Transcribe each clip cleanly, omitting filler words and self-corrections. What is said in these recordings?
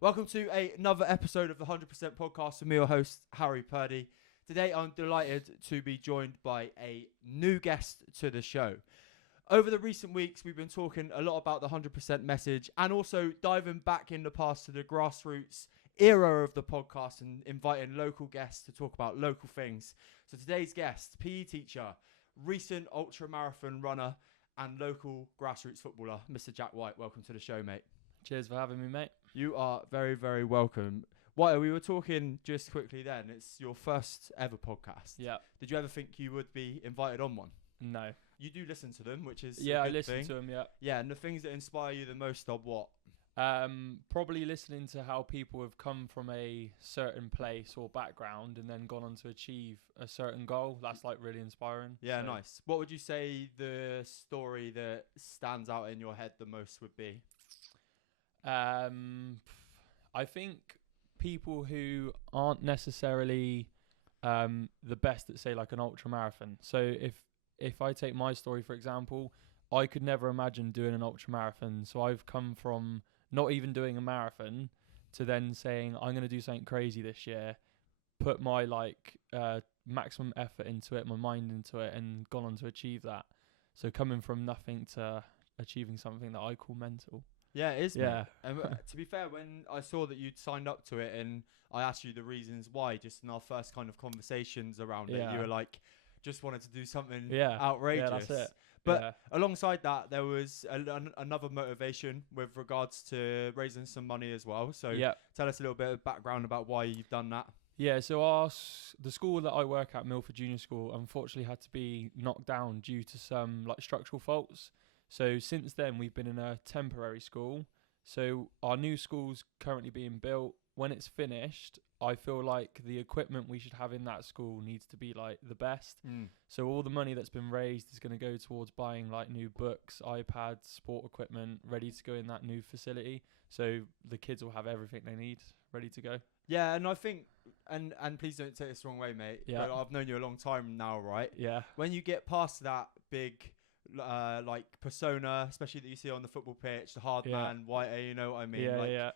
Welcome to another episode of the 100% podcast with me, your host, Harry Purdy. Today, I'm delighted to be joined by a new guest to the show. Over the recent weeks, we've been talking a lot about the 100% message and also diving back in the past to the grassroots era of the podcast and inviting local guests to talk about local things. So today's guest, PE teacher, recent ultra-marathon runner and local grassroots footballer, Mr. Jack White. Welcome to the show, mate. Cheers for having me, mate. You are very, very welcome. White, we were talking just quickly then. It's your first ever podcast. Yeah. Did you ever think you would be invited on one? No. You do listen to them, which is Yeah, a I good listen thing. to them, yeah. Yeah, and the things that inspire you the most are what? Probably listening to how people have come from a certain place or background and then gone on to achieve a certain goal. That's like really inspiring. Yeah, So, nice. What would you say the story that stands out in your head the most would be? I think people who aren't necessarily the best at, say, like an ultra marathon. So if I take my story, for example, I could never imagine doing an ultra marathon. So I've come from not even doing a marathon to then saying I'm going to do something crazy this year, put my maximum effort into it, my mind into it, and gone on to achieve that. So coming from nothing to achieving something that I call mental. Yeah, it is. Yeah. To be fair, when I saw that you'd signed up to it and I asked you the reasons why, just in our first kind of conversations around it, you were like, just wanted to do something outrageous. Yeah, that's it. But alongside that, there was another motivation with regards to raising some money as well. So tell us a little bit of background about why you've done that. Yeah, so the school that I work at, Milford Junior School, unfortunately had to be knocked down due to some like structural faults. So since then, we've been in a temporary school. So our new school's currently being built. When it's finished, I feel like the equipment we should have in that school needs to be like the best. So all the money that's been raised is going to go towards buying like new books, iPads, sport equipment, ready to go in that new facility. So the kids will have everything they need ready to go. Yeah, and I think, and please don't take this the wrong way, mate. Yeah. But I've known you a long time now, right? Yeah. When you get past that big like persona, especially that you see on the football pitch, the hard man, white, you know what I mean?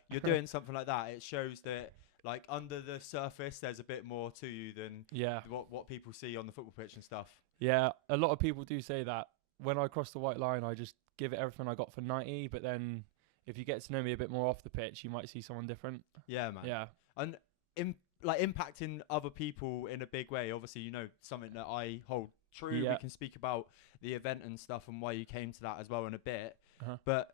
You're doing something like that. It shows that like under the surface, there's a bit more to you than what people see on the football pitch and stuff. Yeah, a lot of people do say that. When I cross the white line, I just give it everything I got for 90. But then if you get to know me a bit more off the pitch, you might see someone different. Yeah, man. Yeah. And impacting other people in a big way. Obviously, you know, something that I hold true. We can speak about the event and stuff and why you came to that as well in a bit. But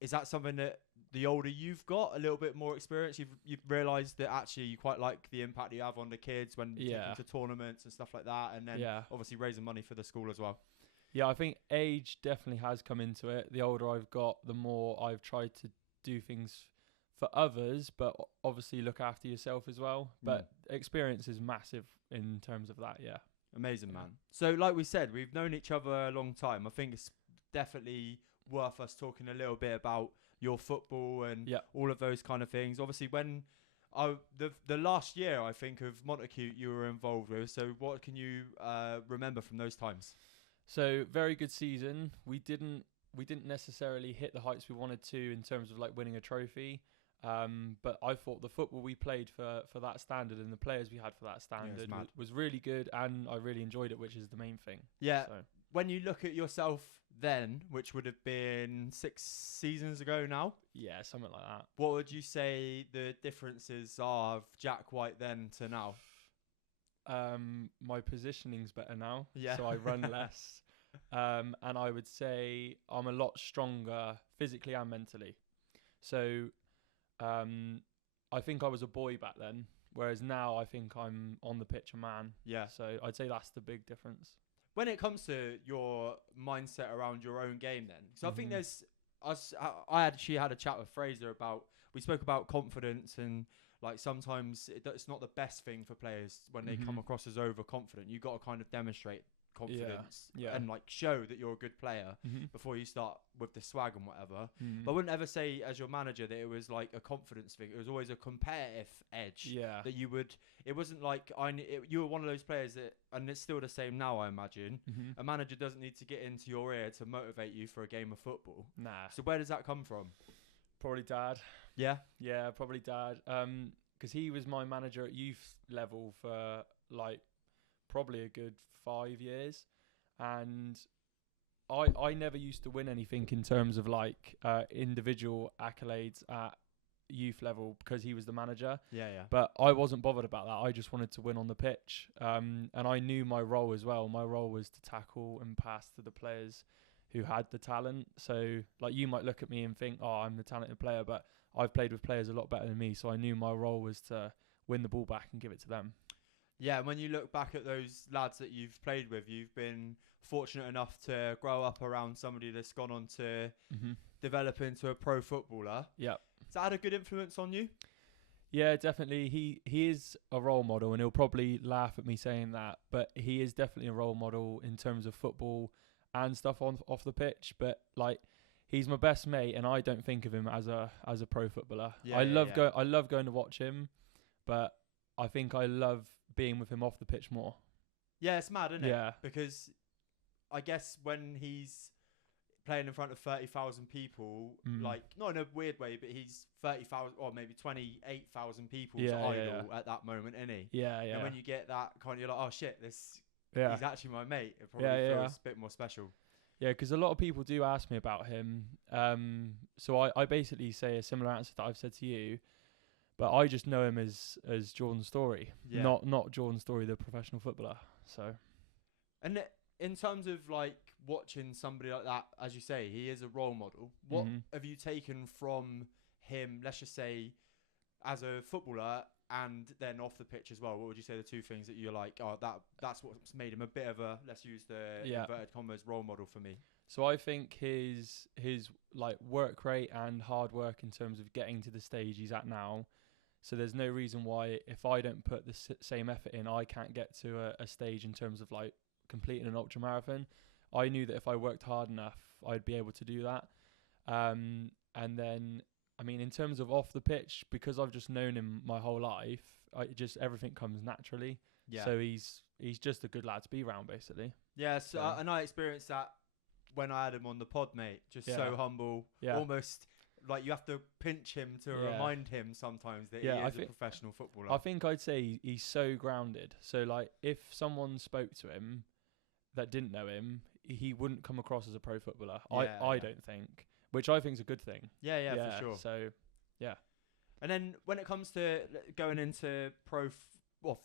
is that something that the older you've got, a little bit more experience, you've realised that actually you quite like the impact you have on the kids when taking to tournaments and stuff like that, and then obviously raising money for the school as well? Yeah, I think age definitely has come into it. The older I've got, the more I've tried to do things for others, but obviously look after yourself as well. But experience is massive in terms of that, yeah. Amazing, man. So like we said, we've known each other a long time. I think it's definitely worth us talking a little bit about your football and all of those kind of things. Obviously, when the last year, I think, of Montacute you were involved with. So what can you remember from those times? So very good season. We didn't necessarily hit the heights we wanted to in terms of like winning a trophy. But I thought the football we played for that standard and the players we had for that standard was really good, and I really enjoyed it, which is the main thing. Yeah. So. When you look at yourself then, which would have been 6 seasons ago now? Yeah, something like that. What would you say the differences are of Jack White then to now? My positioning's better now. Yeah. So I run less. And I would say I'm a lot stronger physically and mentally. So I think I was a boy back then, whereas now I think I'm on the pitch a man. Yeah. So I'd say that's the big difference. When it comes to your mindset around your own game then, so I think I actually had a chat with Fraser we spoke about confidence and like sometimes it's not the best thing for players when they come across as overconfident. You got to kind of demonstrate confidence and like show that you're a good player before you start with the swag and whatever. But I wouldn't ever say as your manager that it was like a confidence thing. It was always a competitive edge that you would. It wasn't like you were one of those players that, and it's still the same now, I imagine. A manager doesn't need to get into your ear to motivate you for a game of football. Nah. So where does that come from? Probably dad. Yeah. Yeah, probably Dad. Because he was my manager at youth level for like probably a good 5 years, and I never used to win anything in terms of like individual accolades at youth level because he was the manager. Yeah, yeah. But I wasn't bothered about that. I just wanted to win on the pitch. And I knew my role as well. My role was to tackle and pass to the players who had the talent. So like you might look at me and think, oh, I'm the talented player, but I've played with players a lot better than me. So I knew my role was to win the ball back and give it to them. Yeah, and when you look back at those lads that you've played with, you've been fortunate enough to grow up around somebody that's gone on to develop into a pro footballer. Yeah. Has that had a good influence on you? Yeah, definitely. He is a role model, and he'll probably laugh at me saying that, but he is definitely a role model in terms of football and stuff off the pitch. But like, he's my best mate, and I don't think of him as a pro footballer. Yeah, I love going to watch him, but I think I love being with him off the pitch more. Yeah, it's mad, isn't it? Yeah. Because I guess when he's playing in front of 30,000 people, like, not in a weird way, but he's 30,000 or maybe 28,000 people's idol at that moment, isn't he? Yeah, yeah. And when you get that kind of, you're like, oh shit, he's actually my mate. It probably feels a bit more special. Yeah, because a lot of people do ask me about him. So I basically say a similar answer that I've said to you, but I just know him as Jordan Story, not Jordan Story, the professional footballer. So, and in terms of like watching somebody like that, as you say, he is a role model. What have you taken from him? Let's just say, as a footballer, and then off the pitch as well. What would you say the two things that you're like? Oh, that's what's made him a bit of a, let's use the inverted commas, role model for me. So I think his like work rate and hard work in terms of getting to the stage he's at now. So there's no reason why if I don't put the same effort in, I can't get to a stage in terms of like completing an ultra marathon. I knew that if I worked hard enough, I'd be able to do that. And then, I mean, in terms of off the pitch, because I've just known him my whole life, everything comes naturally. Yeah. So he's just a good lad to be around, basically. Yeah. So and I experienced that when I had him on the pod, mate. Just so humble, almost. Like you have to pinch him to remind him sometimes that he is a professional footballer. I think I'd say he's so grounded. So like if someone spoke to him that didn't know him, he wouldn't come across as a pro footballer. I don't think, which I think is a good thing. Yeah, for sure. So, yeah. And then when it comes to going into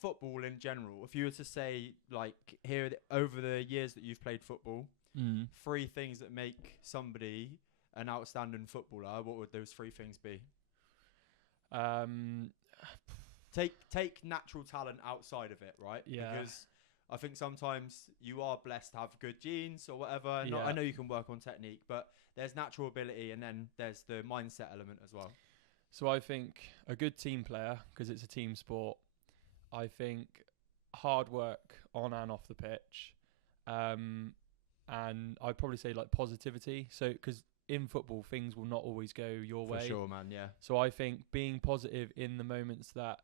football in general, if you were to say like here over the years that you've played football, 3 things that make somebody an outstanding footballer, what would those 3 things be? Take natural talent outside of it, right? Yeah. Because I think sometimes you are blessed to have good genes or whatever. Yeah. I know you can work on technique, but there's natural ability and then there's the mindset element as well. So I think a good team player, because it's a team sport. I think hard work on and off the pitch. And I'd probably say like positivity. So, because in football, things will not always go your way. For sure, man, yeah. So I think being positive in the moments that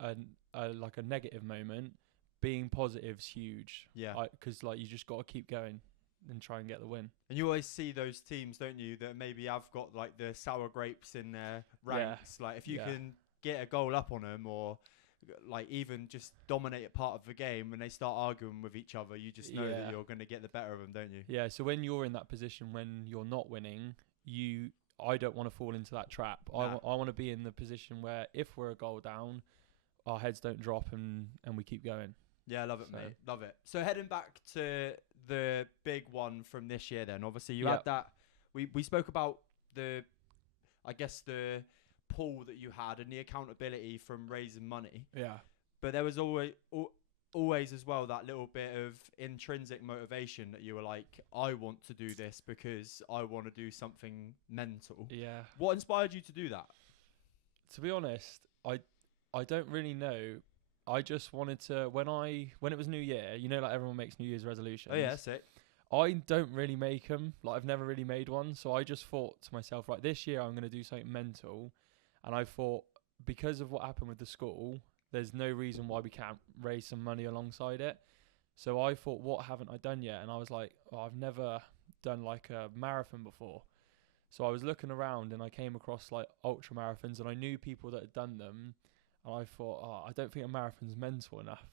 are like a negative moment, being positive's huge. Yeah. Because like you just got to keep going and try and get the win. And you always see those teams, don't you, that maybe have got like the sour grapes in their ranks. Like if you can get a goal up on them or like even just dominate a part of the game when they start arguing with each other, you just know that you're going to get the better of them, don't you? Yeah, so when you're in that position when you're not winning, I don't want to fall into that trap. Nah. I want to be in the position where if we're a goal down, our heads don't drop and we keep going. Yeah, I love it, mate. Love it. So heading back to the big one from this year then, obviously you had that, we spoke about the pull that you had and the accountability from raising money. Yeah. But there was always as well that little bit of intrinsic motivation that you were like, I want to do this because I want to do something mental. Yeah. What inspired you to do that? To be honest, I don't really know. I just wanted to, when it was New Year, you know, like everyone makes New Year's resolutions. Oh yeah, sick. I don't really make them. Like I've never really made one. So I just thought to myself, right, this year I'm going to do something mental. And I thought, because of what happened with the school, there's no reason why we can't raise some money alongside it. So I thought, what haven't I done yet? And I was like, I've never done like a marathon before. So I was looking around and I came across like ultra marathons, and I knew people that had done them, and I thought, oh, I don't think a marathon's mental enough.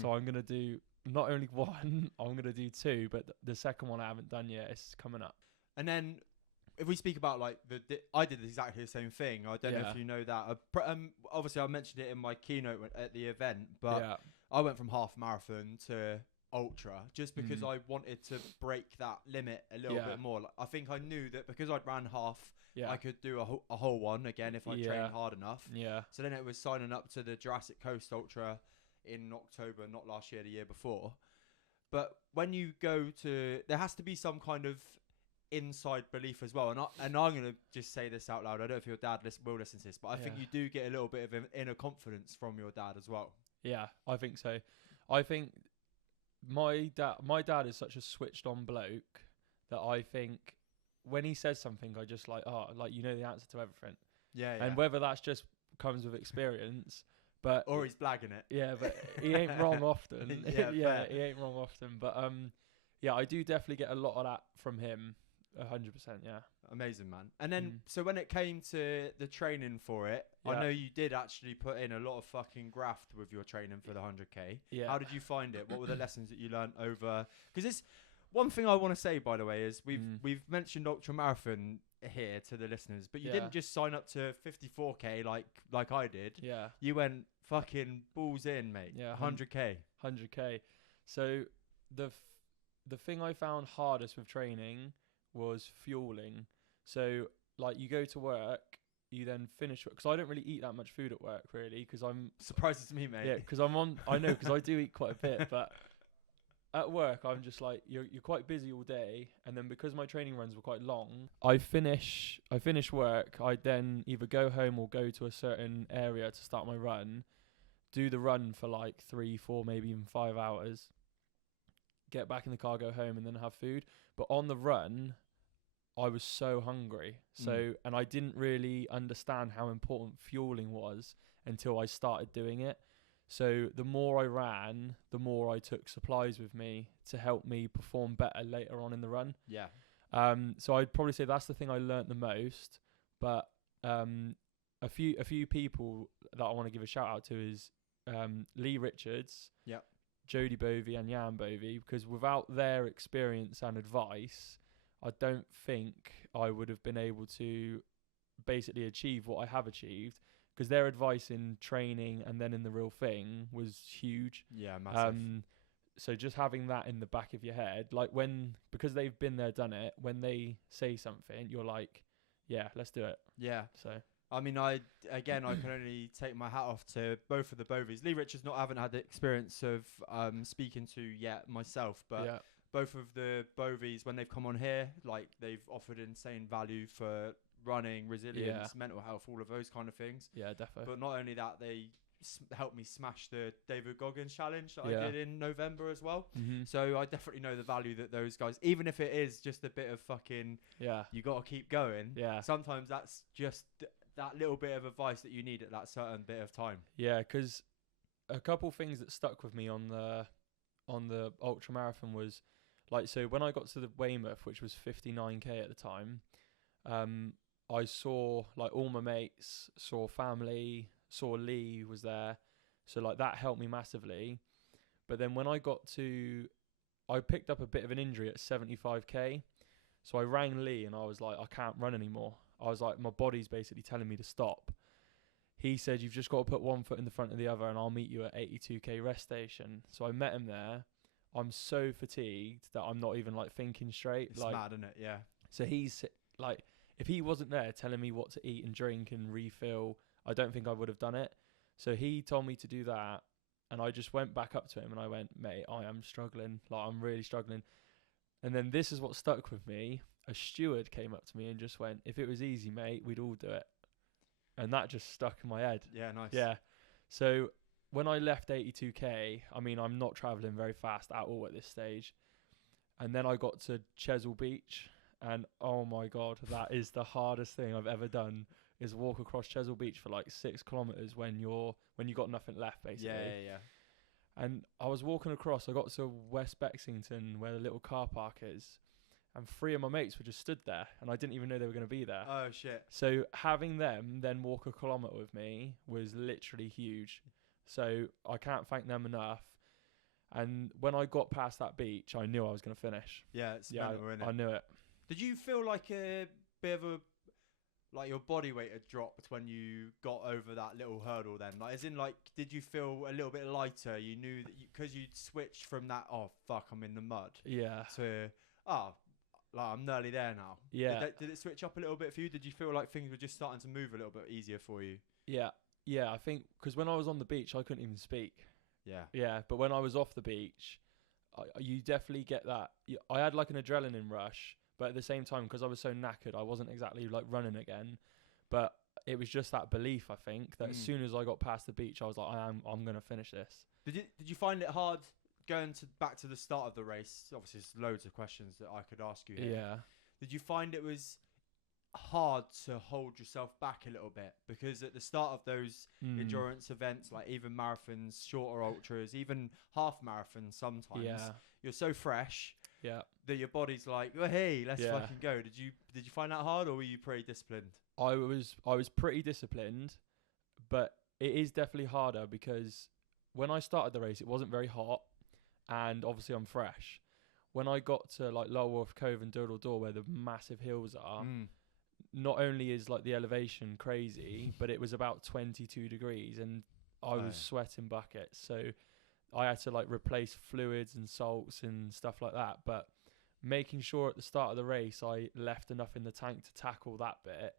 So I'm gonna do not only one, I'm gonna do two, but the second one I haven't done yet. It's coming up. And then, if we speak about like I did exactly the same thing. I don't know if you know that. Obviously, I mentioned it in my keynote at the event, but I went from half marathon to ultra just because I wanted to break that limit a little bit more. Like, I think I knew that because I'd ran half, I could do a whole one again if I trained hard enough. So then it was signing up to the Jurassic Coast Ultra in October, not last year, the year before. But when you go to, there has to be some kind of inside belief as well. And I'm going to just say this out loud. I don't know if your dad will listen to this, but I think you do get a little bit of inner confidence from your dad as well. Yeah, I think so. I think my dad is such a switched on bloke that I think when he says something, I just like, oh, like, you know the answer to everything. Yeah. And whether that's just comes with experience, but or he's blagging it. Yeah, but he ain't wrong often. He ain't wrong often. But I do definitely get a lot of that from him. 100%, yeah. Amazing, man. And then, so when it came to the training for it, I know you did actually put in a lot of fucking graft with your training for the 100k. Yeah. How did you find it? What were the lessons that you learned over? Because it's one thing I want to say, by the way, is we've mentioned ultra marathon here to the listeners, but you didn't just sign up to 54k like I did. Yeah. You went fucking balls in, mate. Yeah. 100k. 100k. So the thing I found hardest with training was fueling. So like you go to work, you then finish work, because I don't really eat that much food at work really, because I'm surprises me, mate. Yeah, because I know, because I do eat quite a bit, but at work I'm just like, you're quite busy all day, and then because my training runs were quite long, I finish work, I then either go home or go to a certain area to start my run, do the run for like 3, 4, maybe even 5 hours, get back in the car, go home, and then have food. But on the run, I was so hungry. And I didn't really understand how important fueling was until I started doing it. So the more I ran, the more I took supplies with me to help me perform better later on in the run. Yeah. So I'd probably say that's the thing I learnt the most. But a few people that I want to give a shout out to is Lee Richards, Jodie Bovey and Jan Bovey, because without their experience and advice, I don't think I would have been able to basically achieve what I have achieved, because their advice in training and then in the real thing was huge. Yeah, massive. So just having that in the back of your head, like because they've been there, done it, when they say something, you're like, yeah, let's do it. Yeah. So I mean, I can only take my hat off to both of the Bovies. Lee Richards haven't had the experience of speaking to yet myself, but both of the Bovies, when they've come on here, like they've offered insane value for running, resilience, mental health, all of those kind of things. Yeah, definitely. But not only that, they helped me smash the David Goggins challenge that I did in November as well. So I definitely know the value that those guys, even if it is just a bit of fucking, you got to keep going. Yeah. Sometimes that's just that little bit of advice that you need at that certain bit of time. Yeah, because a couple things that stuck with me on the ultra marathon was, like, so when I got to the Weymouth, which was 59k at the time, I saw like all my mates, saw family, saw Lee was there, so like that helped me massively. But then when I picked up a bit of an injury at 75k, so I rang Lee and I was like, I can't run anymore. I was like, my body's basically telling me to stop. He said, you've just got to put one foot in the front of the other and I'll meet you at 82k rest station. So I met him there. I'm so fatigued that I'm not even like thinking straight. It's mad, isn't it? Yeah. So he's like, if he wasn't there telling me what to eat and drink and refill, I don't think I would have done it. So he told me to do that. And I just went back up to him and I went, mate, I am struggling. Like, I'm really struggling. And then this is what stuck with me. A steward came up to me and just went, if it was easy, mate, we'd all do it. And that just stuck in my head. Yeah, nice. Yeah. So when I left 82k, I mean, I'm not traveling very fast at all at this stage. And then I got to Chesil Beach. And oh my God, that is the hardest thing I've ever done, is walk across Chesil Beach for like 6 kilometers when you got nothing left, basically. Yeah. And I was walking across, I got to West Bexington where the little car park is. and 3 of my mates were just stood there, and I didn't even know they were going to be there. Oh shit. So having them then walk a kilometre with me was literally huge. So I can't thank them enough. And when I got past that beach, I knew I was going to finish. Yeah, it's mental, isn't it? I knew it. Did you feel like a bit of a, like your body weight had dropped when you got over that little hurdle then? Like, as in, like, did you feel a little bit lighter? You knew that because you'd switched from that, oh, fuck, I'm in the mud, Yeah. to, oh, like, I'm nearly there now. Yeah. Did it switch up a little bit for you? Did you feel like things were just starting to move a little bit easier for you? Yeah. Yeah, I think because when I was on the beach, I couldn't even speak. Yeah. Yeah, but when I was off the beach, you definitely get that. I had like an adrenaline rush, but at the same time, because I was so knackered, I wasn't exactly like running again. But it was just that belief, I think, that as soon as I got past the beach, I was like, I'm gonna finish this. Did you find it hard going back to the start of the race? Obviously, there's loads of questions that I could ask you here. Yeah. Did you find it was hard to hold yourself back a little bit? Because at the start of those endurance events, like even marathons, shorter ultras, even half marathons sometimes, you're so fresh that your body's like, oh, hey, let's fucking go. Did you find that hard, or were you pretty disciplined? I was pretty disciplined, but it is definitely harder because when I started the race, it wasn't very hot, and obviously I'm fresh. When I got to like Lower Wolf Cove and Doodle Door, where the massive hills are, not only is like the elevation crazy, but it was about 22 degrees, and I was sweating buckets. So I had to like replace fluids and salts and stuff like that. But making sure at the start of the race I left enough in the tank to tackle that bit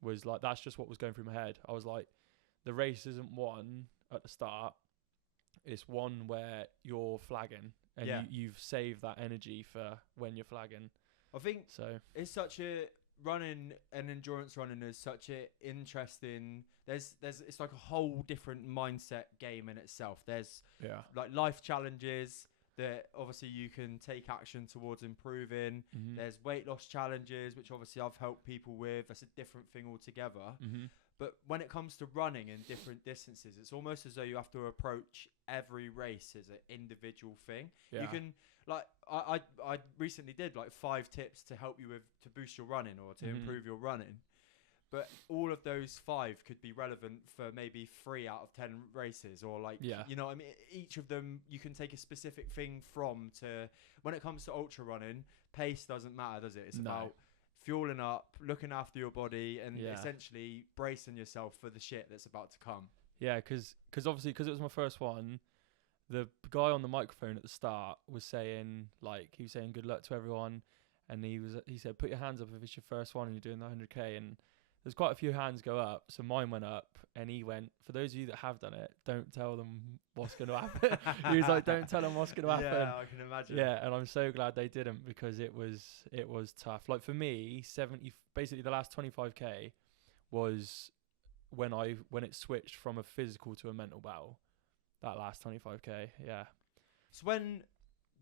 was like, that's just what was going through my head. I was like, the race isn't won at the start. It's one where you're flagging, and you've saved that energy for when you're flagging. I think so. It's such a running and endurance running is such a interesting. It's like a whole different mindset game in itself. There's like life challenges that obviously you can take action towards improving. There's weight loss challenges, which obviously I've helped people with. That's a different thing altogether. But when it comes to running in different distances, it's almost as though you have to approach every race as an individual thing. You can, like, I recently did like 5 tips to help you to boost your running or to improve your running. But all of those 5 could be relevant for maybe 3 out of 10 races, or like, you know what I mean? Each of them, you can take a specific thing from to. When it comes to ultra running, pace doesn't matter, does it? It's about fueling up, looking after your body, and essentially bracing yourself for the shit that's about to come. Yeah, because obviously, because it was my first one, the guy on the microphone at the start was saying, like, he was saying good luck to everyone, and he said, put your hands up if it's your first one and you're doing the 100k, and there's quite a few hands go up, so mine went up, and he went, for those of you that have done it, don't tell them what's going to happen. He was like, don't tell them what's going to happen. Yeah, I can imagine. Yeah, and I'm so glad they didn't, because it was tough. Like for me, basically the last 25k was when it switched from a physical to a mental battle. That last 25k, yeah. So when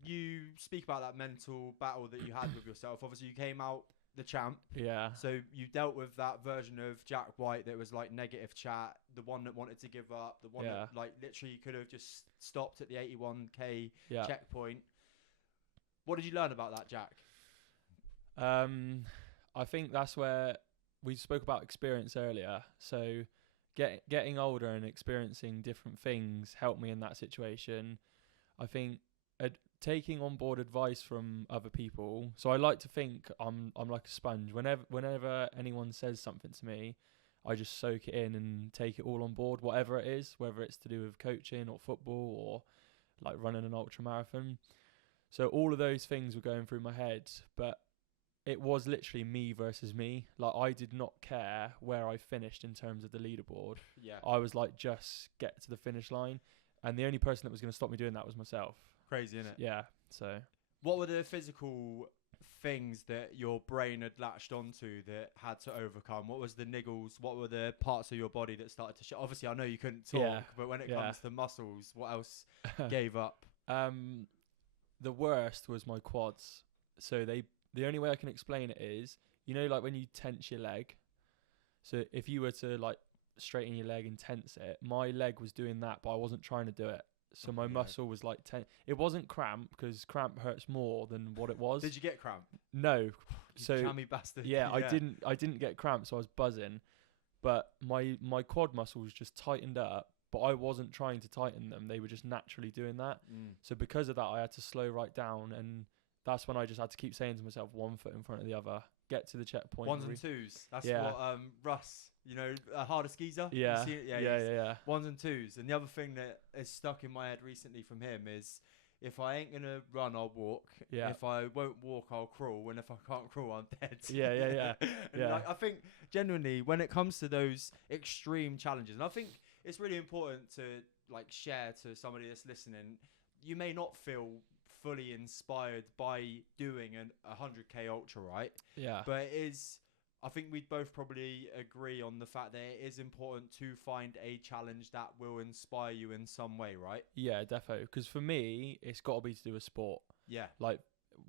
you speak about that mental battle that you had with yourself, obviously you came out the champ. Yeah. So you dealt with that version of Jack White that was like negative chat, the one that wanted to give up, the one that like literally could have just stopped at the 81k checkpoint. What did you learn about that, Jack? I think that's where we spoke about experience earlier. So getting older and experiencing different things helped me in that situation. I think taking on board advice from other people. So I like to think I'm like a sponge. Whenever anyone says something to me, I just soak it in and take it all on board, whatever it is, whether it's to do with coaching or football or like running an ultra marathon. So all of those things were going through my head, but it was literally me versus me. Like, I did not care where I finished in terms of the leaderboard. Yeah. I was like, just get to the finish line. And the only person that was going to stop me doing that was myself. Crazy, innit? Yeah, so. What were the physical things that your brain had latched onto that had to overcome? What was the niggles? What were the parts of your body that started to show? Obviously, I know you couldn't talk, but when it comes to muscles, what else gave up? The worst was my quads. So the only way I can explain it is, you know, like when you tense your leg. So if you were to like straighten your leg and tense it, my leg was doing that, but I wasn't trying to do it. So Oh, my yeah. muscle was like 10. It wasn't cramp because cramp hurts more than what it was. Did you get cramp? No. You So jammy bastard. yeah, I didn't get cramp, so I was buzzing. But my quad muscles just tightened up, but I wasn't trying to tighten them. They were just naturally doing that. So because of that, I had to slow right down, and that's when I just had to keep saying to myself, 1 foot in front of the other, get to the checkpoint. Ones and twos. That's Yeah. what Russ, harder skeezer. Yeah. Yeah. Ones and twos. And the other thing that is stuck in my head recently from him is, if I ain't gonna run, I'll walk. Yeah. If I won't walk, I'll crawl. And if I can't crawl, I'm dead. Yeah. And Yeah. like, I think genuinely, when it comes to those extreme challenges, and I think it's really important to like share to somebody that's listening. You may not feel fully inspired by doing a 100k ultra, right? Yeah. But it is. I think we'd both probably agree on the fact that it is important to find a challenge that will inspire you in some way, right? Yeah, defo. Because for me, it's got to be to do with sport. Yeah. Like,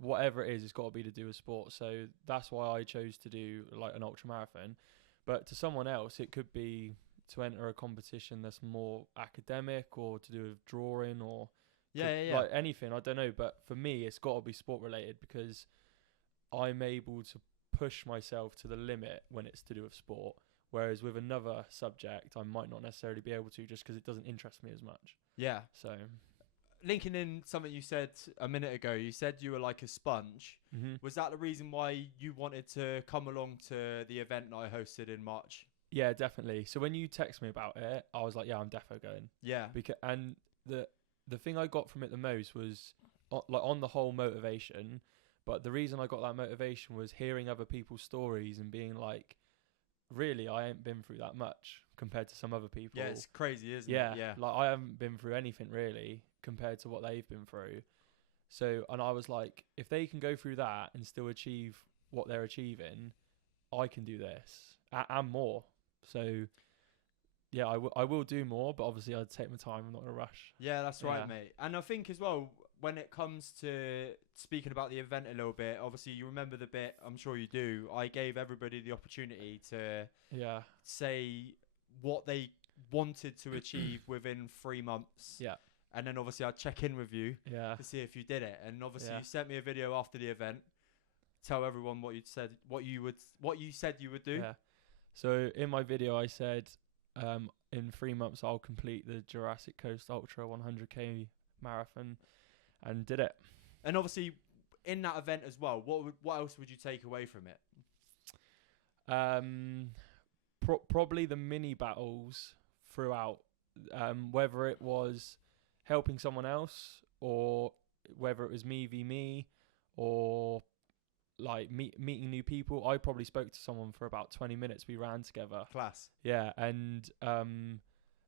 whatever it is, it's got to be to do with sport. So that's why I chose to do like an ultra marathon. But to someone else, it could be to enter a competition that's more academic, or to do with drawing, or like anything. I don't know. But for me, it's got to be sport related, because I'm able to push myself to the limit when it's to do with sport. Whereas with another subject, I might not necessarily be able to, just because it doesn't interest me as much. Yeah. So linking in something you said a minute ago, you said you were like a sponge. Was that the reason why you wanted to come along to the event that I hosted in March? Yeah, definitely. So when you text me about it, I was like, yeah, I'm defo going. Yeah. And the thing I got from it the most was like on the whole motivation. But the reason I got that motivation was hearing other people's stories and being like, really, I ain't been through that much compared to some other people. Yeah, it's crazy, isn't it? Yeah. Like, I haven't been through anything really compared to what they've been through. So, and I was like, if they can go through that and still achieve what they're achieving, I can do this and more. So, yeah, I will do more, but obviously I'd take my time. I'm not going to rush. Yeah, that's right, mate. And I think as well, when it comes to speaking about the event a little bit, obviously you remember the bit, I'm sure you do, I gave everybody the opportunity to say what they wanted to achieve within 3 months. Yeah. And then obviously I'd check in with you to see if you did it. And obviously you sent me a video after the event. Tell everyone what you said you would do. Yeah. So in my video I said, in 3 months I'll complete the Jurassic Coast Ultra 100k marathon, and did it. And obviously in that event as well, what else would you take away from it? Probably the mini battles throughout, whether it was helping someone else, or whether it was me v me, or like meeting new people. I probably spoke to someone for about 20 minutes. We ran together. Class. Yeah. And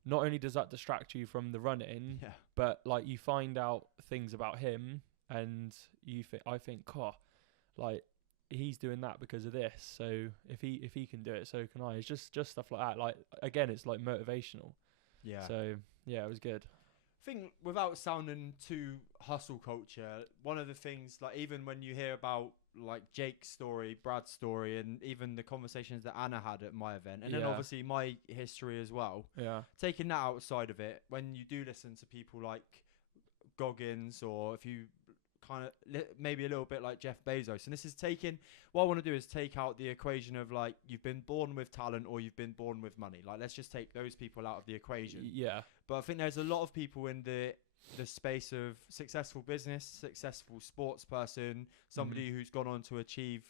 not only does that distract you from the running, but like you find out things about him, and I think, like he's doing that because of this. So if he can do it, so can I. It's just stuff like that. Like, again, it's like motivational. Yeah. So yeah, it was good. I think without sounding too hustle culture, one of the things, like even when you hear about like Jake's story, Brad's story, and even the conversations that Anna had at my event, and then obviously my history as well. Yeah. Taking that outside of it, when you do listen to people like Goggins, or if you kind of maybe a little bit like Jeff Bezos, and this is what I want to do is take out the equation of like you've been born with talent or you've been born with money. Like, let's just take those people out of the equation. Yeah. But I think there's a lot of people in the space of successful business, successful sports person, somebody who's gone on to achieve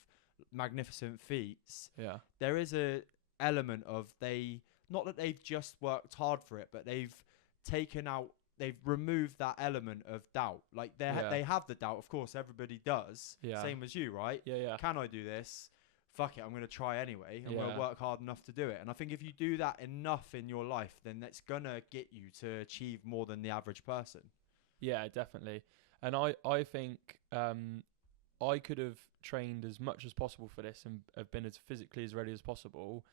magnificent feats. Yeah. There is a element of not that they've just worked hard for it, but they've removed that element of doubt. Like they have the doubt, of course, everybody does. Yeah. Same as you, right? Yeah. Can I do this? Fuck it, I'm going to try anyway. I'm going to work hard enough to do it. And I think if you do that enough in your life, then that's going to get you to achieve more than the average person. Yeah, definitely. And I think I could have trained as much as possible for this and have been as physically as ready as possible.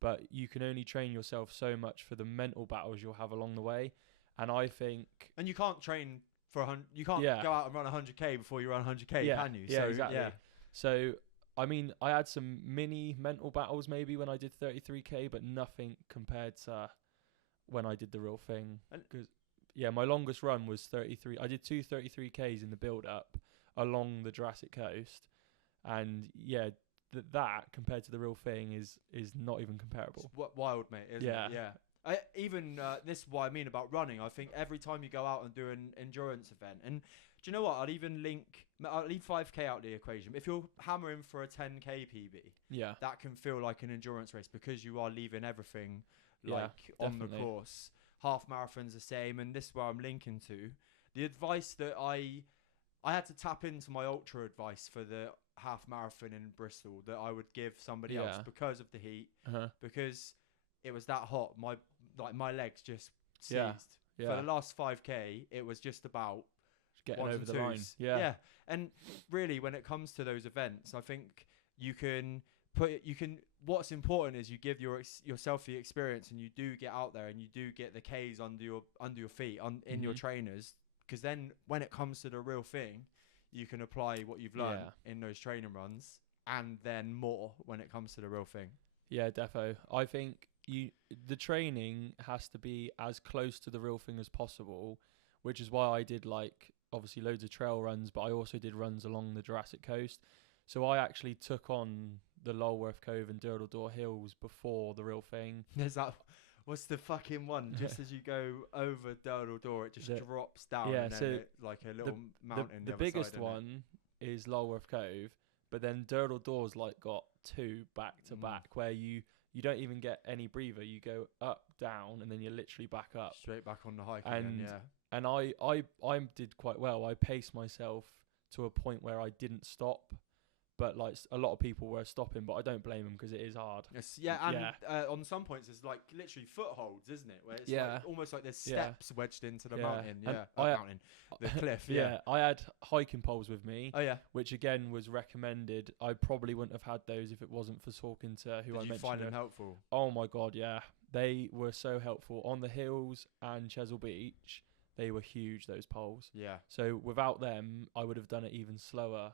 But you can only train yourself so much for the mental battles you'll have along the way. And I think... And you can't train for you can't go out and run 100k before you run 100k, can you? Yeah, so, exactly. Yeah. So, I mean, I had some mini mental battles maybe when I did 33k, but nothing compared to when I did the real thing. yeah, my longest run was 33. I did two 33Ks in the build up along the Jurassic Coast, and yeah, that compared to the real thing is not even comparable. It's wild, mate, isn't it? Yeah. This is what I mean about running. I think every time you go out and do an endurance event, and do you know what? I'll leave 5k out of the equation. If you're hammering for a 10k PB, Yeah, that can feel like an endurance race because you are leaving everything like on the definitely. course. Half marathons the same, and this is where I'm linking to. The advice that I had to tap into my ultra advice for the half marathon in Bristol that I would give somebody else Yeah. because of the heat, Uh-huh. because it was that hot. My legs just seized. Yeah. For Yeah. the last 5k, it was just about Just getting ones over and the line. twos. Yeah. And really, when it comes to those events, I think you can what's important is you give yourself the experience, and you do get out there and you do get the K's under your feet in your trainers, because then when it comes to the real thing, you can apply what you've learned in those training runs, and then more when it comes to the real thing. Yeah, defo. I think the training has to be as close to the real thing as possible, which is why I did obviously loads of trail runs, but I also did runs along the Jurassic Coast. So I actually took on the Lulworth Cove and Durdle Door Hills before the real thing. There's that. What's the fucking one? Just as you go over Durdle Door, it just drops down, yeah, and then so like a little mountain. The other biggest side, one is Lulworth Cove, but then Durdle Door's got two back to back where you don't even get any breather. You go up, down, and then you're literally back up. Straight back on the hike And again, yeah. And I did quite well. I paced myself to a point where I didn't stop, but a lot of people were stopping, but I don't blame them because it is hard. Yes, on some points there's literally footholds, isn't it? Where it's almost like there's steps wedged into the mountain. The cliff. Yeah, I had hiking poles with me. Oh yeah, which again was recommended. I probably wouldn't have had those if it wasn't for talking to who I mentioned. Did you find them helpful? Oh my god, yeah, they were so helpful on the hills and Chesil Beach. They were huge, those poles. Yeah. So without them, I would have done it even slower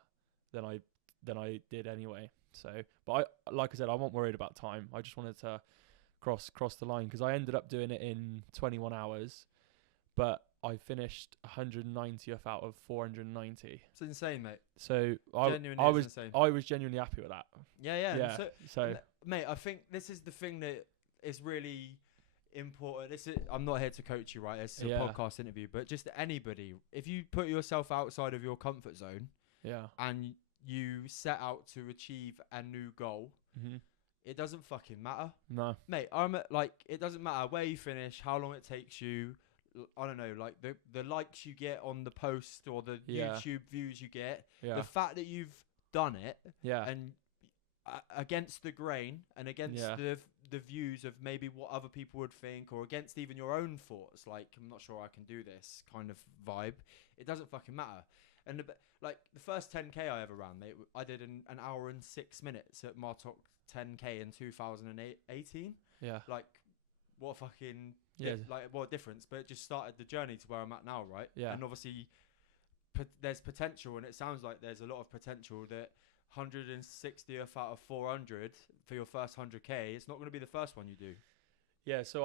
than I did anyway. So, but like I said, I wasn't worried about time. I just wanted to cross the line, because I ended up doing it in 21 hours, but I finished 190th out of 490. It's insane, mate. So I was genuinely happy with that. Yeah. So mate, I think this is the thing that is really important. I'm not here to coach you, right? It's a podcast interview, but just anybody, if you put yourself outside of your comfort zone, and you set out to achieve a new goal, it doesn't fucking matter. No, mate. It doesn't matter where you finish, how long it takes you. I don't know, like the likes you get on the post or the YouTube views you get. The fact that you've done it, and against the grain and against the views of maybe what other people would think, or against even your own thoughts, like I'm not sure I can do this kind of vibe. It doesn't fucking matter. And the first 10k I ever ran, mate, I did an hour and 6 minutes at Martok 10k in 2018. Yeah. What a fucking what a difference. But it just started the journey to where I'm at now, right? Yeah. And obviously there's potential, and it sounds like there's a lot of potential that 160th out of 400 for your first 100k, it's not going to be the first one you do. Yeah, so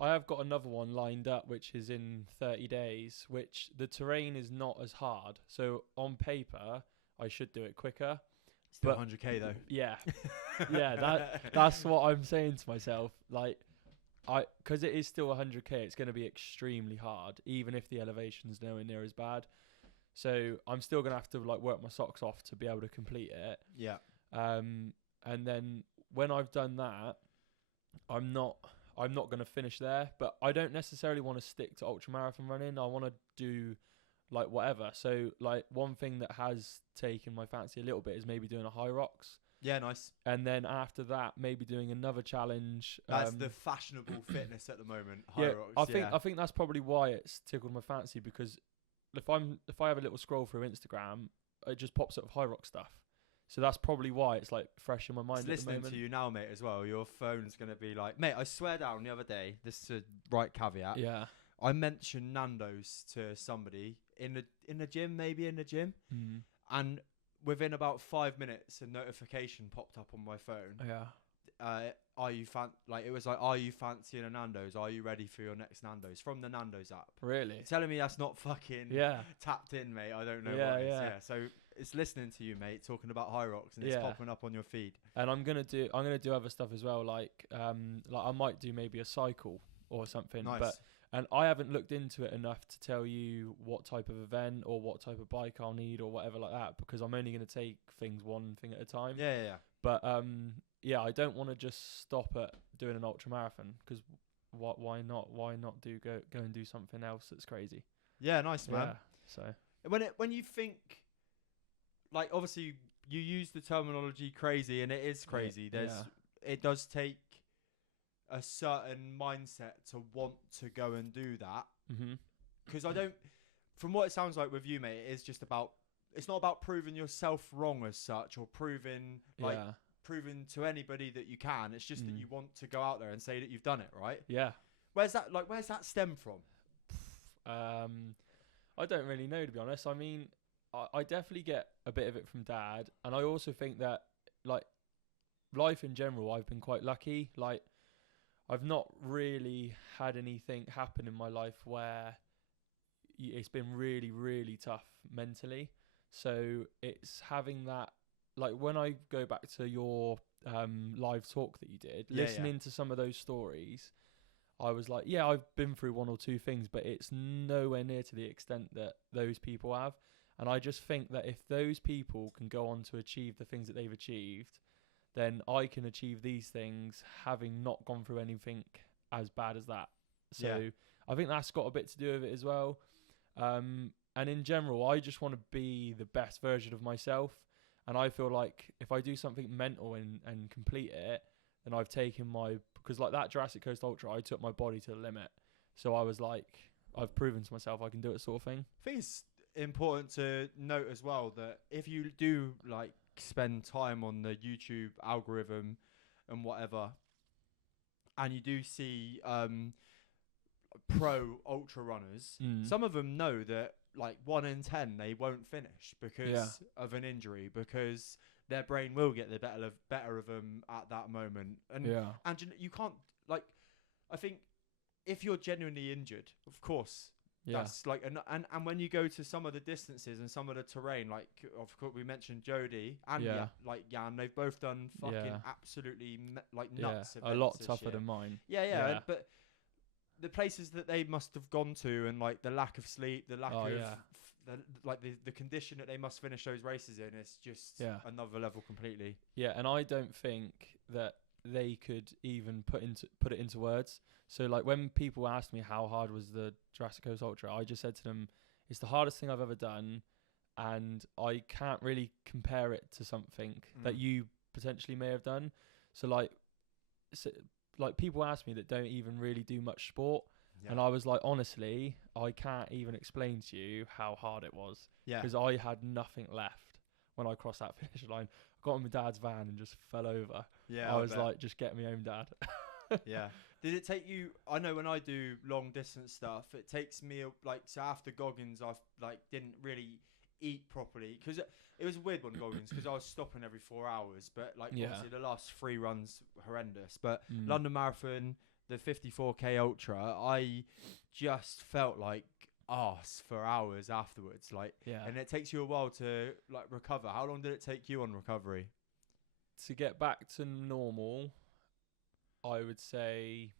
I have got another one lined up, which is in 30 days, which the terrain is not as hard. So on paper, I should do it quicker. Still 100k though. Yeah. That's what I'm saying to myself. Because it is still 100k, it's going to be extremely hard, even if the elevation's nowhere near as bad. So I'm still going to have to work my socks off to be able to complete it. Yeah. And then when I've done that, I'm not going to finish there, but I don't necessarily want to stick to ultramarathon running. I want to do whatever. So one thing that has taken my fancy a little bit is maybe doing a high rocks. Yeah, nice. And then after that, maybe doing another challenge. That's the fashionable fitness at the moment. High rocks. I think that's probably why it's tickled my fancy, because if I have a little scroll through Instagram, it just pops up high rock stuff. So that's probably why it's fresh in my mind. It's listening to you now, mate, as well. Your phone's going to be mate, I swear down the other day, this is a right caveat. Yeah. I mentioned Nando's to somebody in the gym, and within about 5 minutes, a notification popped up on my phone. Yeah. are you it was like, are you fancying a Nando's? Are you ready for your next Nando's? From the Nando's app. Really? You're telling me that's not fucking Yeah. tapped in, mate. I don't know Yeah, what it is. yeah. Yeah. So it's listening to you, mate, talking about High Rocks, and it's Yeah. popping up on your feed. And I'm gonna do other stuff as well, like I might do maybe a cycle or something. Nice. And I haven't looked into it enough to tell you what type of event or what type of bike I'll need or whatever like that, because I'm only going to take things one thing at a time. Yeah. But yeah, I don't want to just stop at doing an ultra marathon, because why not? Why not go and do something else that's crazy? Yeah, nice, man. Yeah. So when you think, like, obviously you use the terminology crazy, and it is crazy. It does take a certain mindset to want to go and do that. Because from what it sounds like with you, mate, it is just about, it's not about proving yourself wrong as such, or proving to anybody that you can. It's just that you want to go out there and say that you've done it, right? Yeah. Where's that stem from? I don't really know, to be honest. I mean, I definitely get a bit of it from Dad, and I also think that, like, life in general, I've been quite lucky. Like, I've not really had anything happen in my life where it's been really, really tough mentally. So it's having that, like, when I go back to your live talk that you did, listening to some of those stories, I was like, yeah, I've been through one or two things, but it's nowhere near to the extent that those people have. And I just think that if those people can go on to achieve the things that they've achieved, then I can achieve these things having not gone through anything as bad as that. So I think that's got a bit to do with it as well. And in general, I just want to be the best version of myself. And I feel like if I do something mental and complete it, then I've taken because like that Jurassic Coast Ultra, I took my body to the limit. So I was like, I've proven to myself I can do it, sort of thing. I think it's important to note as well that if you do, like, spend time on the YouTube algorithm and whatever, and you do see pro ultra runners, some of them know that, like, 1 in 10 they won't finish because of an injury, because their brain will get the better of them at that moment. And you can't, like, I think if you're genuinely injured, of course, that's like, and when you go to some of the distances and some of the terrain, like, of course we mentioned Jody and Jan, they've both done fucking absolutely nuts. A lot tougher than mine. But the places that they must have gone to, and like the lack of sleep, the lack of the condition that they must finish those races in, is just another level completely. Yeah, and I don't think that they could even put it into words. So, like, when people asked me how hard was the Jurassic Coast Ultra, I just said to them, it's the hardest thing I've ever done, and I can't really compare it to something that you potentially may have done. So, like people ask me that don't even really do much sport, and I was like, honestly, I can't even explain to you how hard it was, because I had nothing left when I crossed that finish line. I got in my dad's van and just fell over. I was like, just get me home, Dad. Did it take you? I know when I do long distance stuff, it takes me so after Goggins, I didn't really eat properly, because it was a weird one, Goggins, because I was stopping every 4 hours. But obviously the last 3 runs horrendous. But London Marathon, the 54k ultra, I just felt like arse for hours afterwards. And it takes you a while to recover. How long did it take you on recovery? To get back to normal, I would say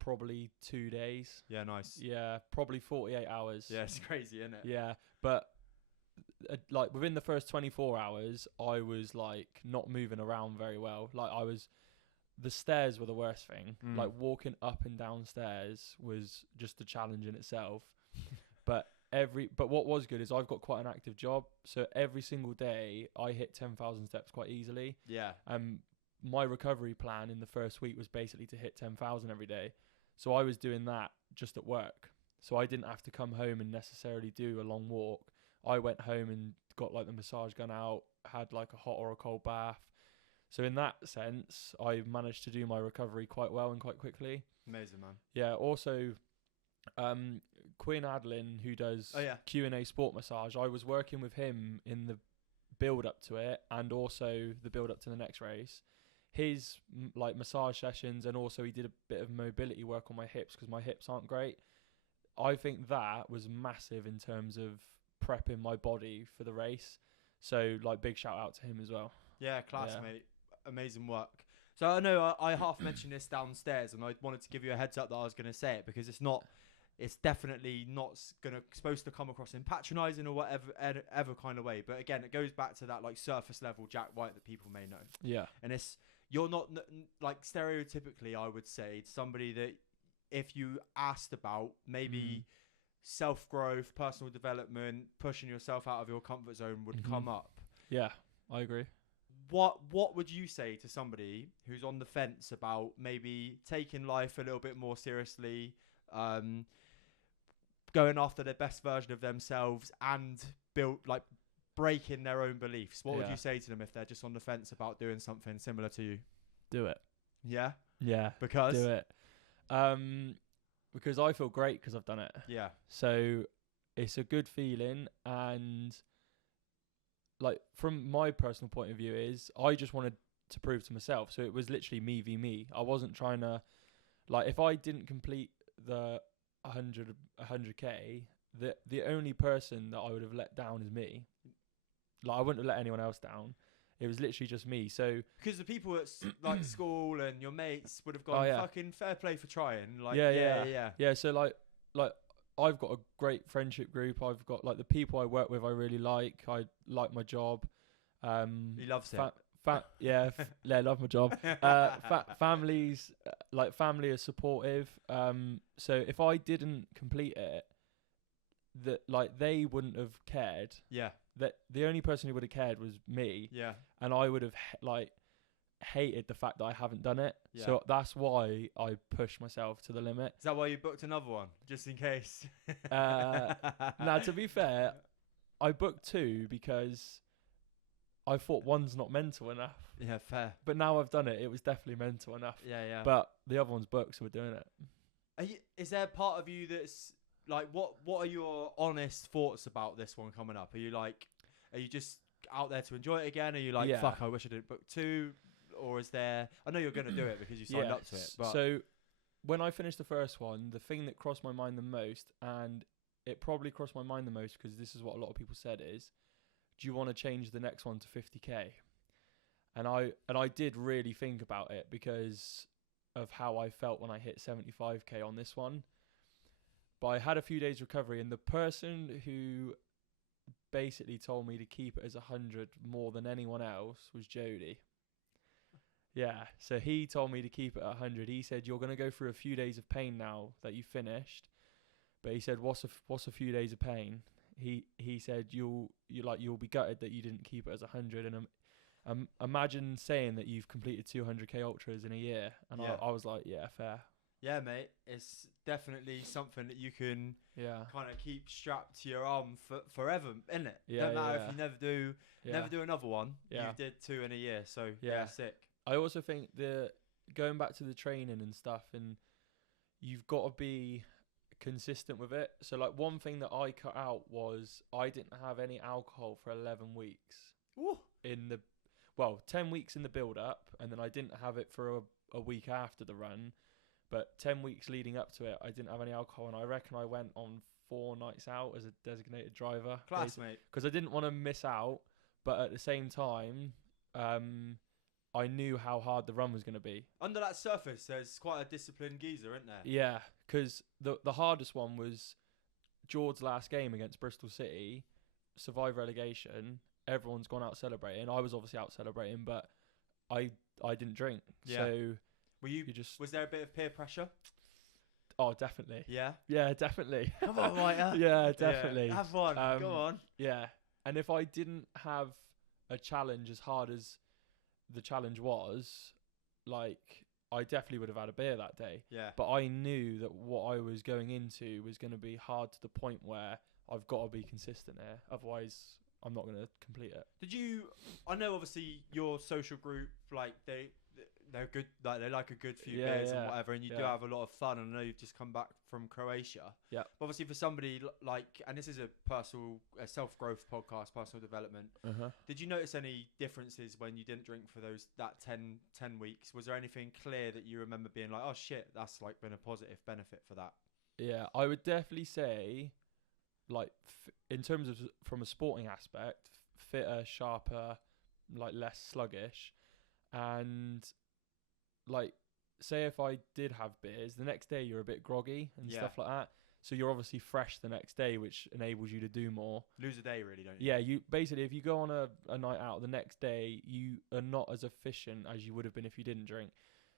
probably 2 days. Yeah, nice. Yeah, probably 48 hours. Yeah, it's crazy, isn't it? Yeah, but within the first 24 hours, I was not moving around very well. The stairs were the worst thing. Walking up and down stairs was just a challenge in itself. But what was good is I've got quite an active job, so every single day I hit 10,000 steps quite easily. Yeah. My recovery plan in the first week was basically to hit 10,000 every day. So I was doing that just at work. So I didn't have to come home and necessarily do a long walk. I went home and got the massage gun out, had a hot or a cold bath. So in that sense, I managed to do my recovery quite well and quite quickly. Amazing, man. Yeah. Also, Quinn Adlin, who does Q&A Sport Massage, I was working with him in the build up to it and also the build up to the next race. his like massage sessions, and also he did a bit of mobility work on my hips because my hips aren't great. I think that was massive in terms of prepping my body for the race. So like big shout out to him as well. Yeah, class, Yeah. mate. Amazing work. So I know I half mentioned this downstairs, and I wanted to give you a heads up that I was going to say it because it's definitely not supposed to come across in patronising or whatever ever kind of way. But again, it goes back to that like surface level Jack White that people may know. Yeah. And you're not like stereotypically, I would say, somebody that if you asked about maybe self-growth, personal development, pushing yourself out of your comfort zone would come up. Yeah, I agree. What would you say to somebody who's on the fence about maybe taking life a little bit more seriously, going after the best version of themselves and breaking their own beliefs? What would you say to them if they're just on the fence about doing something similar to you? Do it. Yeah? Yeah. Because? Do it. Because I feel great because I've done it. Yeah. So it's a good feeling, and like from my personal point of view is I just wanted to prove to myself. So it was literally me v me. I wasn't trying to, like, if I didn't complete the 100k, the only person that I would have let down is me. Like I wouldn't have let anyone else down. It was literally just me. So because the people at like school and your mates would have gone, fucking fair play for trying. Like yeah. So like I've got a great friendship group. I've got like the people I work with I really like. I like my job. He loves it. Yeah, I love my job. Families, like family are supportive. So if I didn't complete it, that like they wouldn't have cared. Yeah. That the only person who would have cared was me. Yeah. And I would have hated the fact that I haven't done it. Yeah. So that's why I pushed myself to the limit. Is that why you booked another one, just in case? Now, to be fair, I booked 2 because I thought one's not mental enough. Yeah, fair. But now I've done it, it was definitely mental enough. Yeah. But the other one's booked, so we're doing it. Is there part of you that's like, what are your honest thoughts about this one coming up? Are you just out there to enjoy it again? Are you like, fuck, I wish I didn't book 2? Or is there, I know you're going to do it because you signed up to it. But so when I finished the first one, the thing that crossed my mind the most, and it probably crossed my mind the most because this is what a lot of people said is, do you want to change the next one to 50k? And I did really think about it because of how I felt when I hit 75k on this one. But I had a few days recovery, and the person who basically told me to keep it as 100 more than anyone else was Jody. Yeah, so he told me to keep it at 100. He said, you're going to go through a few days of pain now that you finished. But he said, what's a few days of pain? He said, you'll be gutted that you didn't keep it as 100. And imagine saying that you've completed 200k ultras in a year. And I was like, yeah, fair. Yeah, mate, it's definitely something that you can kind of keep strapped to your arm forever, isn't it? Yeah, no matter if you never do another one. Yeah. You did 2 in a year, so yeah, sick. I also think going back to the training and stuff, and you've got to be consistent with it. So like one thing that I cut out was I didn't have any alcohol for 11 weeks. Ooh. 10 weeks in the build up, and then I didn't have it for a week after the run. But 10 weeks leading up to it, I didn't have any alcohol, and I reckon I went on 4 nights out as a designated driver. Class, mate. Because I didn't want to miss out, but at the same time, I knew how hard the run was going to be. Under that surface, there's quite a disciplined geezer, isn't there? Yeah, because the hardest one was George's last game against Bristol City, survive relegation. Everyone's gone out celebrating. I was obviously out celebrating, but I didn't drink. Yeah. So was there a bit of peer pressure? Oh, definitely. Yeah? Yeah, definitely. Come on, Whiter. Yeah, definitely. Yeah, have fun. Go on. Yeah. And if I didn't have a challenge as hard as the challenge was, like, I definitely would have had a beer that day. Yeah. But I knew that what I was going into was going to be hard to the point where I've got to be consistent here. Otherwise, I'm not going to complete it. I know obviously your social group, like they're good, like they like a good few Yeah, beers and yeah, whatever, and you do yeah. have a lot of fun. And I know you've just come back from Croatia. Yeah. But obviously, for somebody like, and this is a self growth podcast, personal development. Uh-huh. Did you notice any differences when you didn't drink for that 10 weeks? Was there anything clear that you remember being like, oh shit, that's like been a positive benefit for that? Yeah, I would definitely say, like, in terms of from a sporting aspect, fitter, sharper, like less sluggish, and like, say if I did have beers, the next day you're a bit groggy and Yeah. stuff like that. So you're obviously fresh the next day, which enables you to do more. Lose a day, really, don't you? Yeah, you basically, if you go on a night out the next day, you are not as efficient as you would have been if you didn't drink.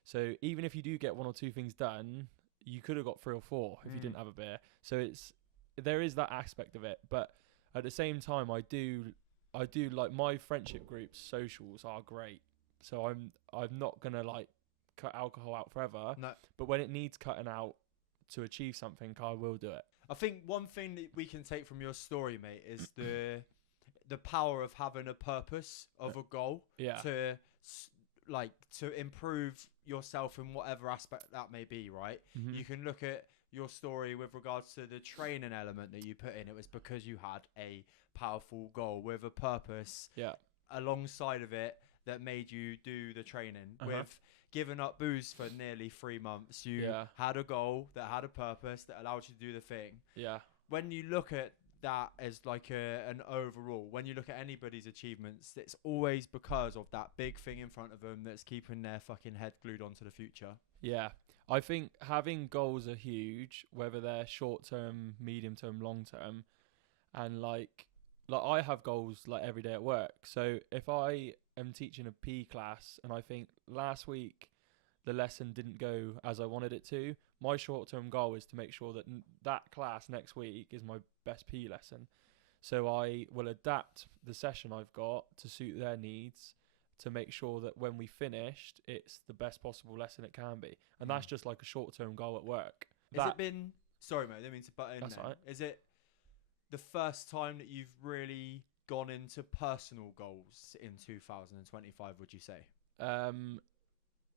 So even if you do get one or two things done, you could have got 3 or 4 if you didn't have a beer. So there is that aspect of it, but at the same time, I do like my friendship groups, socials are great. So I'm not gonna like cut alcohol out forever. No. But when it needs cutting out to achieve something, I will do it. I think one thing that we can take from your story, mate, is the power of having a purpose of a goal. Yeah. To improve yourself in whatever aspect that may be, right? Mm-hmm. You can look at your story with regards to the training element that you put in. It was because you had a powerful goal with a purpose alongside of it that made you do the training. With giving up booze for nearly 3 months, you had a goal that had a purpose that allowed you to do the thing. Yeah. When you look at that as like an overall, when you look at anybody's achievements, it's always because of that big thing in front of them that's keeping their fucking head glued onto the future. Yeah. I think having goals are huge, whether they're short term, medium term, long term. And like I have goals like every day at work. So if I am teaching a P class and I think last week the lesson didn't go as I wanted it to, my short-term goal is to make sure that that class next week is my best P lesson. So I will adapt the session I've got to suit their needs to make sure that when we finished, it's the best possible lesson it can be. And that's just like a short-term goal at work. Has it been... Sorry, mate, I didn't mean to butt in That's there. right. Is it the first time that you've really gone into personal goals in 2025, would you say?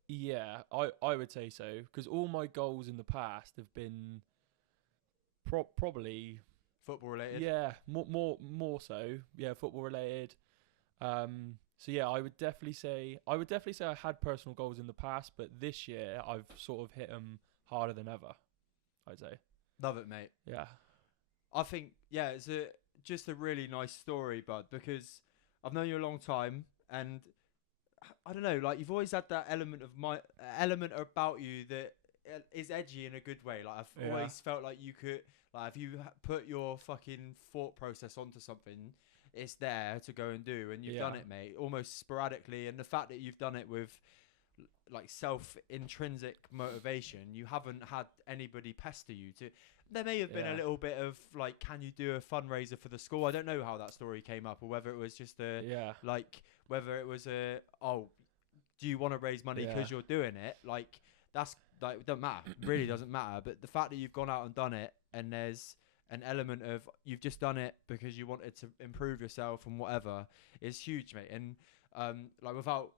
Yeah, I would say so, because all my goals in the past have been probably football related. Yeah, more so. Yeah, football related. So yeah, I would definitely say I had personal goals in the past, but this year I've sort of hit them harder than ever, I'd say. Love it, mate. Yeah. I think it's just a really nice story, bud, because I've known you a long time, and I don't know, like you've always had that element about you that is edgy in a good way. Like I've always felt like you could, like if you put your fucking thought process onto something, it's there to go and do, and you've done it, mate, almost sporadically. And the fact that you've done it with like intrinsic motivation, you haven't had anybody pester you to. There may have been a little bit of like, can you do a fundraiser for the school? I don't know how that story came up, or whether it was just whether it was do you want to raise money because you're doing it? Like that's like, it doesn't matter. It really doesn't matter. But the fact that you've gone out and done it, and there's an element of you've just done it because you wanted to improve yourself and whatever, is huge, mate. And like without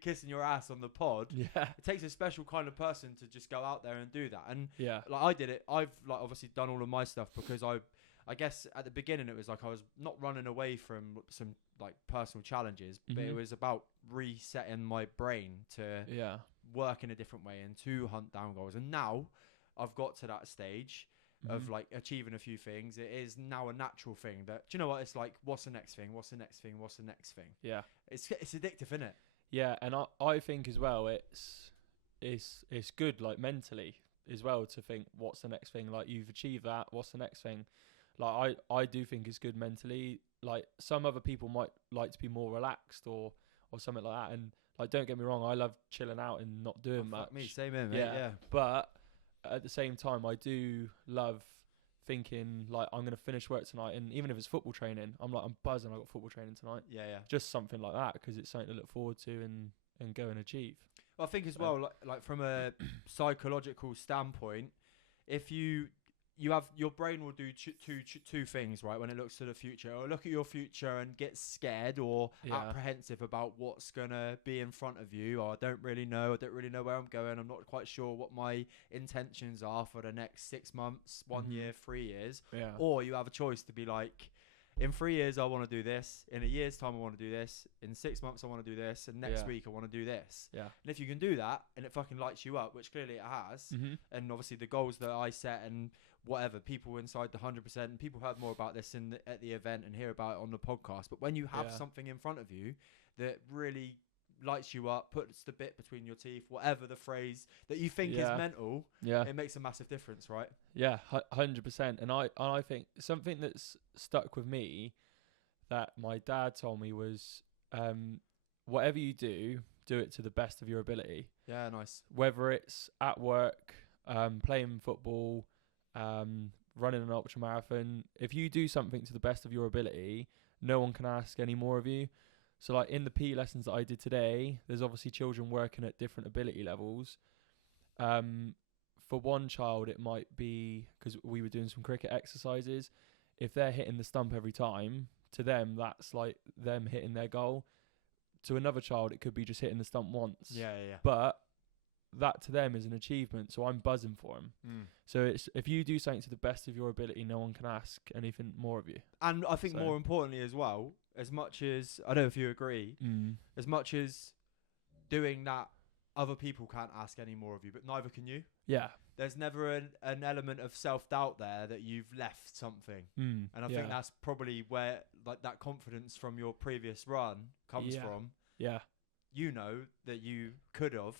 kissing your ass on the pod, it takes a special kind of person to just go out there and do that. And like I did it. I've like obviously done all of my stuff because I guess at the beginning it was like I was not running away from some like personal challenges, but it was about resetting my brain to work in a different way and to hunt down goals. And now I've got to that stage of like achieving a few things. It is now a natural thing that, do you know what, it's like, what's the next thing, what's the next thing, what's the next thing? It's addictive, isn't it? And I think as well it's good like mentally as well to think what's the next thing. Like you've achieved that, what's the next thing? Like I do think it's good mentally. Like some other people might like to be more relaxed or something like that, and like don't get me wrong, I love chilling out and not doing much. Fuck me, same here, mate. But at the same time, I do love thinking like I'm gonna finish work tonight, and even if it's football training, I'm buzzing. I got football training tonight. Just something like that, because it's something to look forward to and go and achieve. Well, I think as well, like from a psychological standpoint, if you your brain will do two things, right? When it looks to the future, or look at your future and get scared or apprehensive about what's gonna be in front of you. Or I don't really know where I'm going. I'm not quite sure what my intentions are for the next 6 months, 1 year, 3 years. Yeah. Or you have a choice to be like, in 3 years I want to do this, in a year's time I want to do this, in 6 months I want to do this, and next week I want to do this. Yeah. And if you can do that and it fucking lights you up, which clearly it has, and obviously the goals that I set and whatever, people inside the 100%, and people heard more about this at the event and hear about it on the podcast, but when you have something in front of you that really lights you up, puts the bit between your teeth, whatever the phrase that you think is mental, it makes a massive difference, right? Yeah, 100%. And I think something that's stuck with me that my dad told me was, whatever you do it to the best of your ability. Yeah, nice. Whether it's at work, playing football, running an ultra marathon, if you do something to the best of your ability, no one can ask any more of you. So like in the PE lessons that I did today, there's obviously children working at different ability levels. For one child, it might be because we were doing some cricket exercises. If they're hitting the stump every time, to them, that's like them hitting their goal. To another child, it could be just hitting the stump once. Yeah. But that to them is an achievement, so I'm buzzing for them. So it's, if you do something to the best of your ability, no one can ask anything more of you. And I think more importantly as well, as much as, I don't know if you agree, as much as doing that, other people can't ask any more of you, but neither can you. Yeah. There's never an element of self-doubt there that you've left something. And I think that's probably where like that confidence from your previous run comes from. Yeah. You know that you could have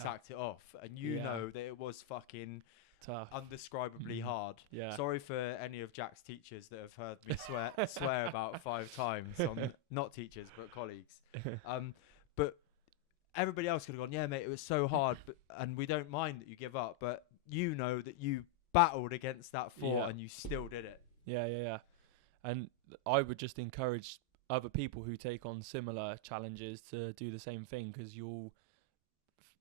sacked it off, and you know that it was fucking tough, undescribably hard. Yeah. Sorry for any of Jack's teachers that have heard me swear about 5 times on not teachers but colleagues. But everybody else could have gone, yeah, mate, it was so hard, and we don't mind that you give up, but you know that you battled against that thought and you still did it. Yeah. And I would just encourage other people who take on similar challenges to do the same thing, because you'll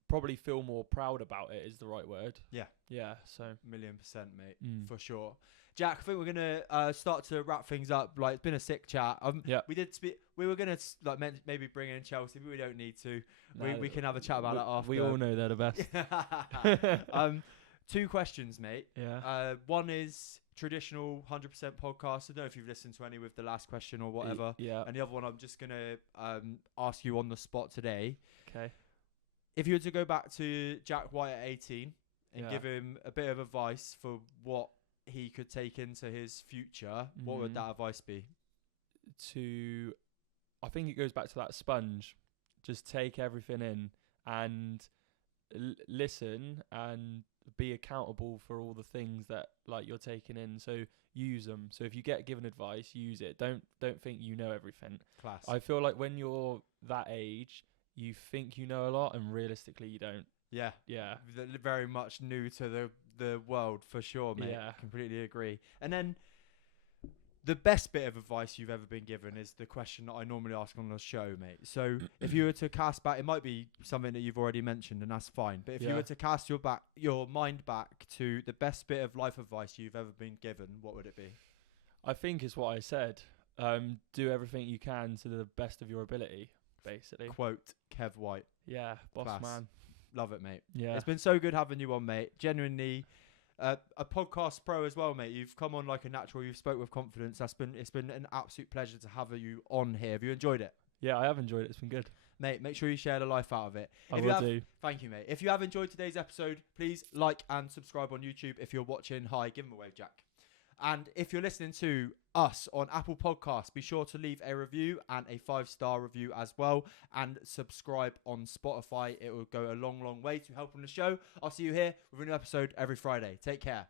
probably feel more proud about it, is the right word. Yeah, so 1,000,000%, mate, for sure. Jack, I think we're gonna start to wrap things up. Like, it's been a sick chat. We did speak. We were gonna like maybe bring in Chelsea, but we don't need to. We can have a chat about it after. We all know they're the best. 2 questions, mate. Yeah. One is traditional 100% podcast. I don't know if you've listened to any with the last question or whatever. Yeah. And the other one, I'm just gonna ask you on the spot today. Okay. If you were to go back to Jack White at 18 and give him a bit of advice for what he could take into his future, what would that advice be? I think it goes back to that sponge. Just take everything in and listen and be accountable for all the things that like you're taking in. So use them. So if you get given advice, use it. Don't think you know everything. Class. I feel like when you're that age, you think you know a lot, and realistically you don't. Yeah. Very much new to the world, for sure, mate. Yeah. Completely agree. And then the best bit of advice you've ever been given is the question that I normally ask on the show, mate. So if you were to cast back, it might be something that you've already mentioned, and that's fine. But if you were to cast your mind back to the best bit of life advice you've ever been given, what would it be? I think it's what I said. Do everything you can to the best of your ability, basically. Quote Kev White. Yeah, boss Class. man. Love it, mate. Yeah. It's been so good having you on, mate. Genuinely, a podcast pro as well, mate. You've come on like a natural. You've spoke with confidence. It's been an absolute pleasure to have you on here. Have you enjoyed it? Yeah, I have enjoyed it. It's been good. Mate, make sure you share the life out of it. I will do. Thank you, mate. If you have enjoyed today's episode, please like and subscribe on YouTube. If you're watching, hi, give him a wave, Jack. And if you're listening to us on Apple Podcasts, be sure to leave a review and a 5-star review as well. And subscribe on Spotify. It will go a long, long way to help on the show. I'll see you here with a new episode every Friday. Take care.